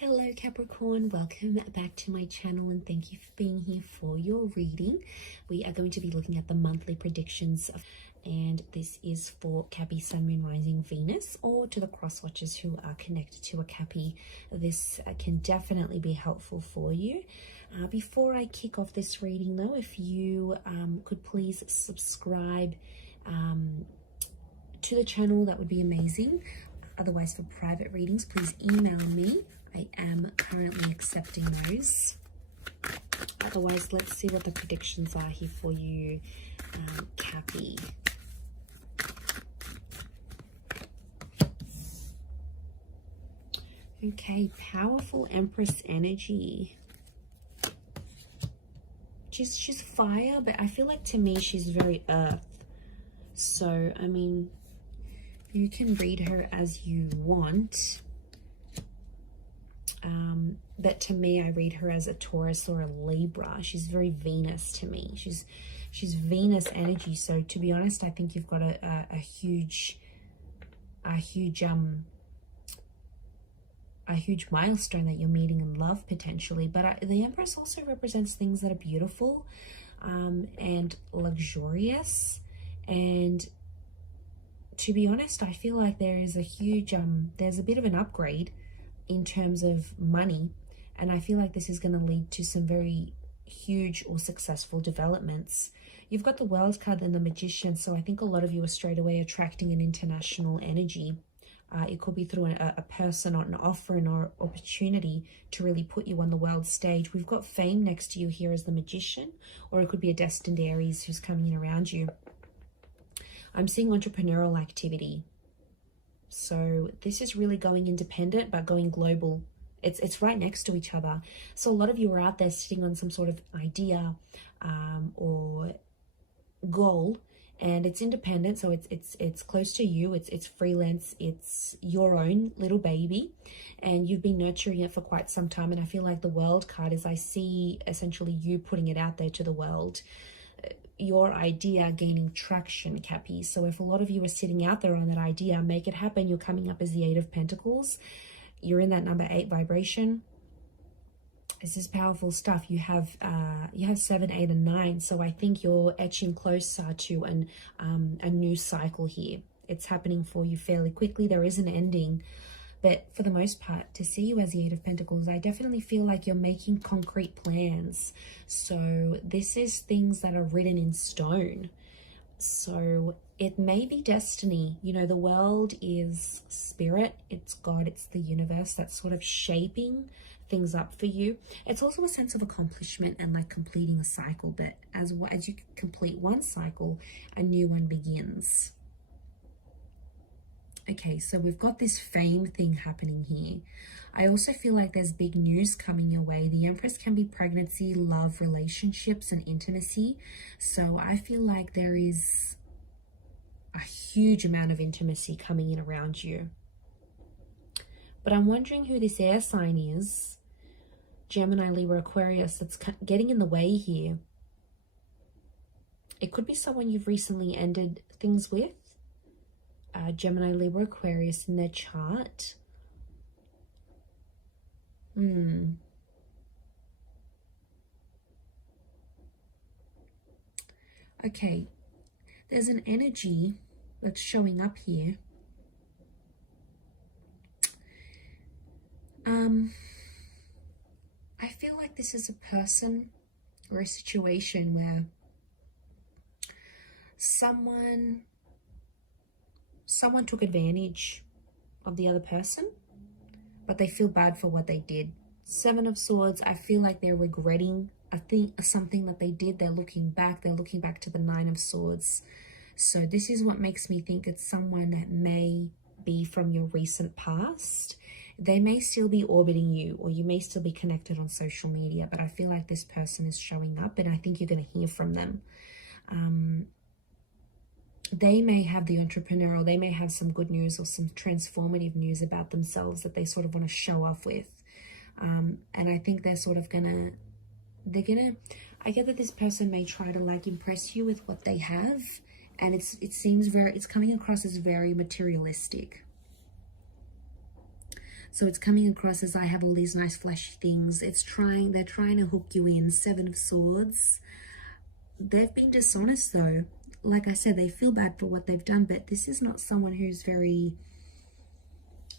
Hello Capricorn, welcome back to my channel and thank you for being here for your reading. We are going to be looking at the monthly predictions and this is for Cappy, Sun, Moon, Rising, Venus, or to the cross watchers who are connected to a Cappy. This can definitely be helpful for you. Before I kick off this reading though, if you could please subscribe to the channel, that would be amazing. Otherwise, for private readings, please email me. I am currently accepting those. Otherwise, let's see what the predictions are here for you, Cappy. Okay, powerful Empress energy. She's fire, but I feel like to me she's very earth. So, I mean, you can read her as you want. But to me, I read her as a Taurus or a Libra. She's very Venus to me. She's Venus energy. So to be honest, I think you've got a huge milestone that you're meeting in love potentially. But the Empress also represents things that are beautiful and luxurious. And to be honest, I feel like there is a huge there's a bit of an upgrade in terms of money, and I feel like this is going to lead to some very huge or successful developments. You've got the World card and the Magician, so I think a lot of you are straight away attracting an international energy. It could be through a person or an offer or opportunity to really put you on the world stage. We've got Fame next to you here as the Magician, or it could be a destined Aries who's coming in around you. I'm seeing entrepreneurial activity. So this is really going independent but going global. It's right next to each other. So a lot of you are out there sitting on some sort of idea or goal, and it's independent, so it's close to you. It's freelance. It's your own little baby, and you've been nurturing it for quite some time. And I feel like the World card is I see essentially you putting it out there to the world. Your idea gaining traction, Cappy. So if a lot of you are sitting out there on that idea, make it happen. You're coming up as the 8 of Pentacles. You're in that number 8 vibration. This is powerful stuff. You have 7, 8, and 9. So I think you're etching closer to a new cycle here. It's happening for you fairly quickly. There is an ending. But for the most part, to see you as the 8 of Pentacles, I definitely feel like you're making concrete plans. So this is things that are written in stone. So it may be destiny. You know, the world is spirit. It's God. It's the universe that's sort of shaping things up for you. It's also a sense of accomplishment and like completing a cycle. But as you complete one cycle, a new one begins. Okay, so we've got this Fame thing happening here. I also feel like there's big news coming your way. The Empress can be pregnancy, love, relationships, and intimacy. So I feel like there is a huge amount of intimacy coming in around you. But I'm wondering who this air sign is. Gemini, Libra, Aquarius, that's getting in the way here. It could be someone you've recently ended things with. Gemini, Libra, Aquarius in their chart. Okay, there's an energy that's showing up here. I feel like this is a person or a situation where someone took advantage of the other person, but they feel bad for what they did. 7 of Swords, I feel like they're regretting something that they did. They're looking back to the 9 of Swords. So this is what makes me think it's someone that may be from your recent past. They may still be orbiting you, or you may still be connected on social media, but I feel like this person is showing up and I think you're going to hear from them. They may have the entrepreneurial, they may have some good news or some transformative news about themselves that they sort of want to show off with. And I think they're sort of I get that this person may try to like impress you with what they have. And it's coming across as very materialistic. So it's coming across as I have all these nice flashy things. They're trying to hook you in. 7 of Swords. They've been dishonest though. Like I said, they feel bad for what they've done, but this is not someone who's very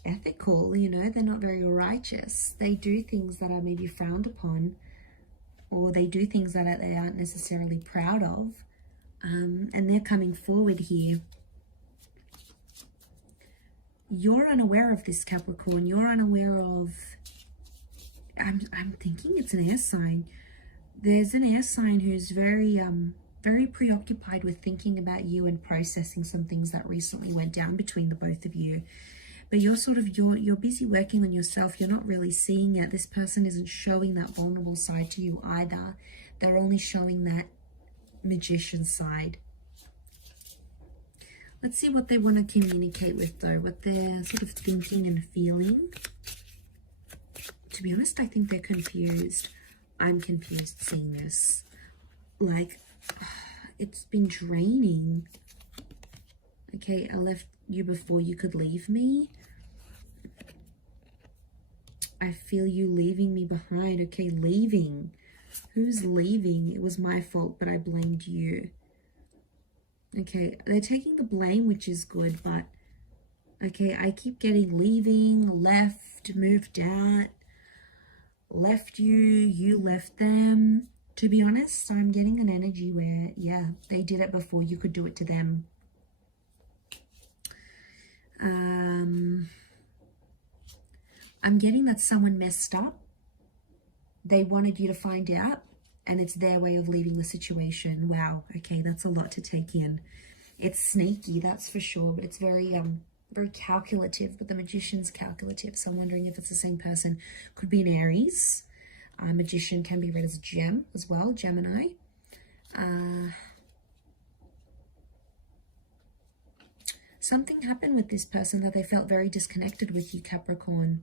ethical, you know. They're not very righteous. They do things that are maybe frowned upon, or they do things that they aren't necessarily proud of. And they're coming forward here. You're unaware of this, Capricorn. You're unaware of, I'm thinking it's an air sign. There's an air sign who's very preoccupied with thinking about you and processing some things that recently went down between the both of you. But you're busy working on yourself. You're not really seeing it. This person isn't showing that vulnerable side to you either. They're only showing that magician side. Let's see what they want to communicate with though, what they're sort of thinking and feeling. To be honest, I think they're confused. I'm confused seeing this. Like, it's been draining. Okay, I left you before you could leave me. I feel you leaving me behind. Okay, leaving. Who's leaving? It was my fault, but I blamed you. Okay, they're taking the blame, which is good, but okay, I keep getting leaving, left, moved out, left you, you left them. To be honest, I'm getting an energy where, yeah, they did it before you could do it to them. I'm getting that someone messed up. They wanted you to find out, and it's their way of leaving the situation. Wow, okay, that's a lot to take in. It's sneaky, that's for sure, but it's very very calculative, but the magician's calculative, so I'm wondering if it's the same person. Could be an Aries. Magician can be read as gem as well, Gemini. Something happened with this person that they felt very disconnected with you, Capricorn.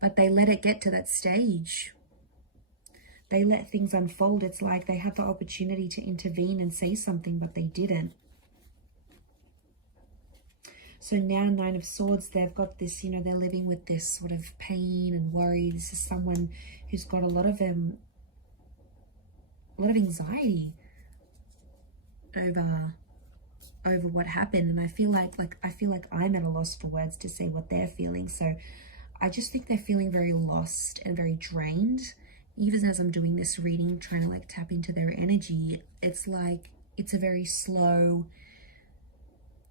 But they let it get to that stage. They let things unfold. It's like they had the opportunity to intervene and say something, but they didn't. So now 9 of Swords, they've got this, you know, they're living with this sort of pain and worry. This is someone who's got a lot of anxiety over what happened. And I feel like I'm at a loss for words to say what they're feeling. So I just think they're feeling very lost and very drained. Even as I'm doing this reading, trying to like tap into their energy, it's like it's a very slow,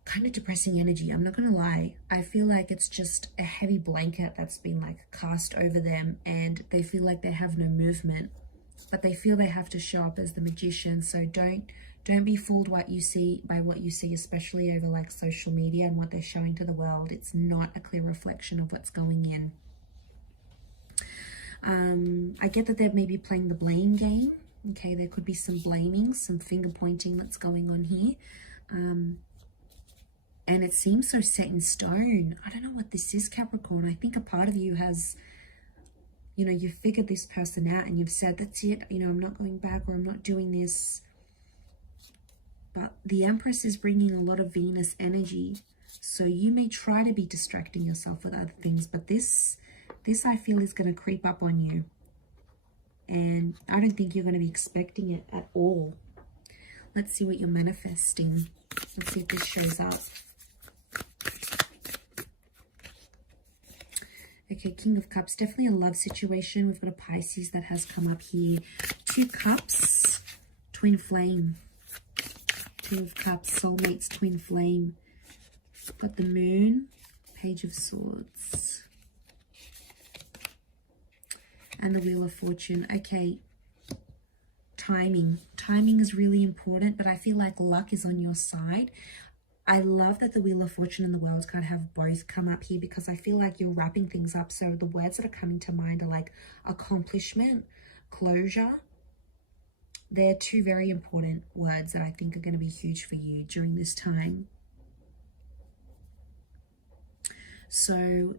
kind of depressing energy. I'm not gonna lie. I feel like it's just a heavy blanket that's been like cast over them, and they feel like they have no movement, but they feel they have to show up as the magician. So don't be fooled by what you see, especially over like social media and what they're showing to the world. It's not a clear reflection of what's going in. I get that they're maybe playing the blame game. Okay, there could be some blaming, some finger pointing that's going on here. And it seems so set in stone. I don't know what this is, Capricorn. I think a part of you has, you know, you've figured this person out and you've said, that's it, you know, I'm not going back, or I'm not doing this. But the Empress is bringing a lot of Venus energy. So you may try to be distracting yourself with other things, but this I feel is going to creep up on you. And I don't think you're going to be expecting it at all. Let's see what you're manifesting. Let's see if this shows up. Okay, King of Cups, definitely a love situation. We've got a Pisces that has come up here. 2 Cups, twin flame. 2 of Cups, soulmates, twin flame. Got the Moon, Page of Swords. And the Wheel of Fortune. Okay, timing. Timing is really important, but I feel like luck is on your side. I love that the Wheel of Fortune and the World card have both come up here, because I feel like you're wrapping things up. So the words that are coming to mind are like accomplishment, closure. They're 2 very important words that I think are going to be huge for you during this time. So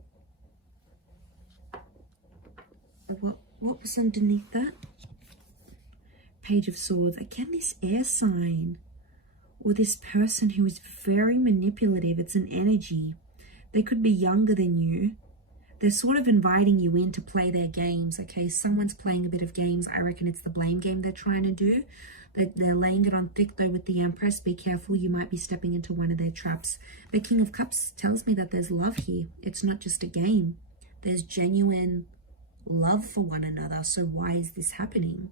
what was underneath that? Page of Swords. Again, this air sign, or this person who is very manipulative. It's an energy. They could be younger than you. They're sort of inviting you in to play their games, okay? Someone's playing a bit of games. I reckon it's the blame game they're trying to do. They're laying it on thick, though, with the Empress. Be careful, you might be stepping into one of their traps. The King of Cups tells me that there's love here. It's not just a game. There's genuine love for one another. So why is this happening?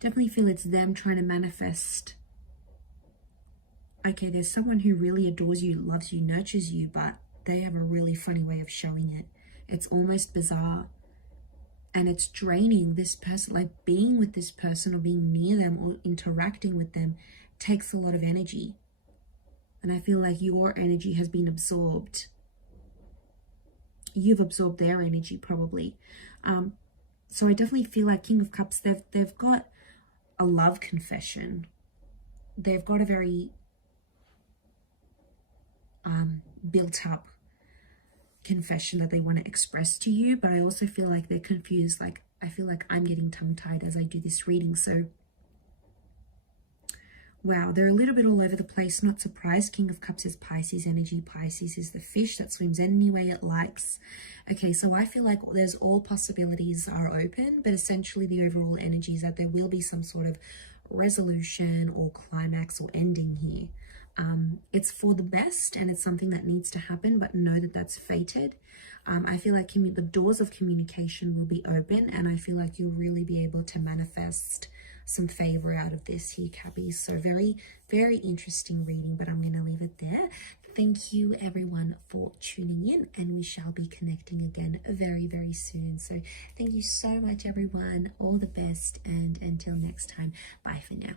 Definitely feel it's them trying to manifest. Okay, there's someone who really adores you, loves you, nurtures you, but they have a really funny way of showing it. It's almost bizarre. And it's draining. This person, like being with this person or being near them or interacting with them, takes a lot of energy. And I feel like your energy has been absorbed. You've absorbed their energy probably. So I definitely feel like King of Cups, they've got a love confession. They've got a very built up confession that they want to express to you, but I also feel like they're confused. Like, I feel like I'm getting tongue-tied as I do this reading. So wow, they're a little bit all over the place. Not surprised. King of Cups is Pisces energy. Pisces is the fish that swims any way it likes. Okay, so I feel like there's all possibilities are open, but essentially the overall energy is that there will be some sort of resolution or climax or ending here. It's for the best and it's something that needs to happen, but know that that's fated. I feel like the doors of communication will be open, and I feel like you'll really be able to manifest some favor out of this here, Cappies. So very, very interesting reading, but I'm going to leave it there. Thank you everyone for tuning in, and we shall be connecting again very, very soon. So thank you so much everyone. All the best, and until next time, bye for now.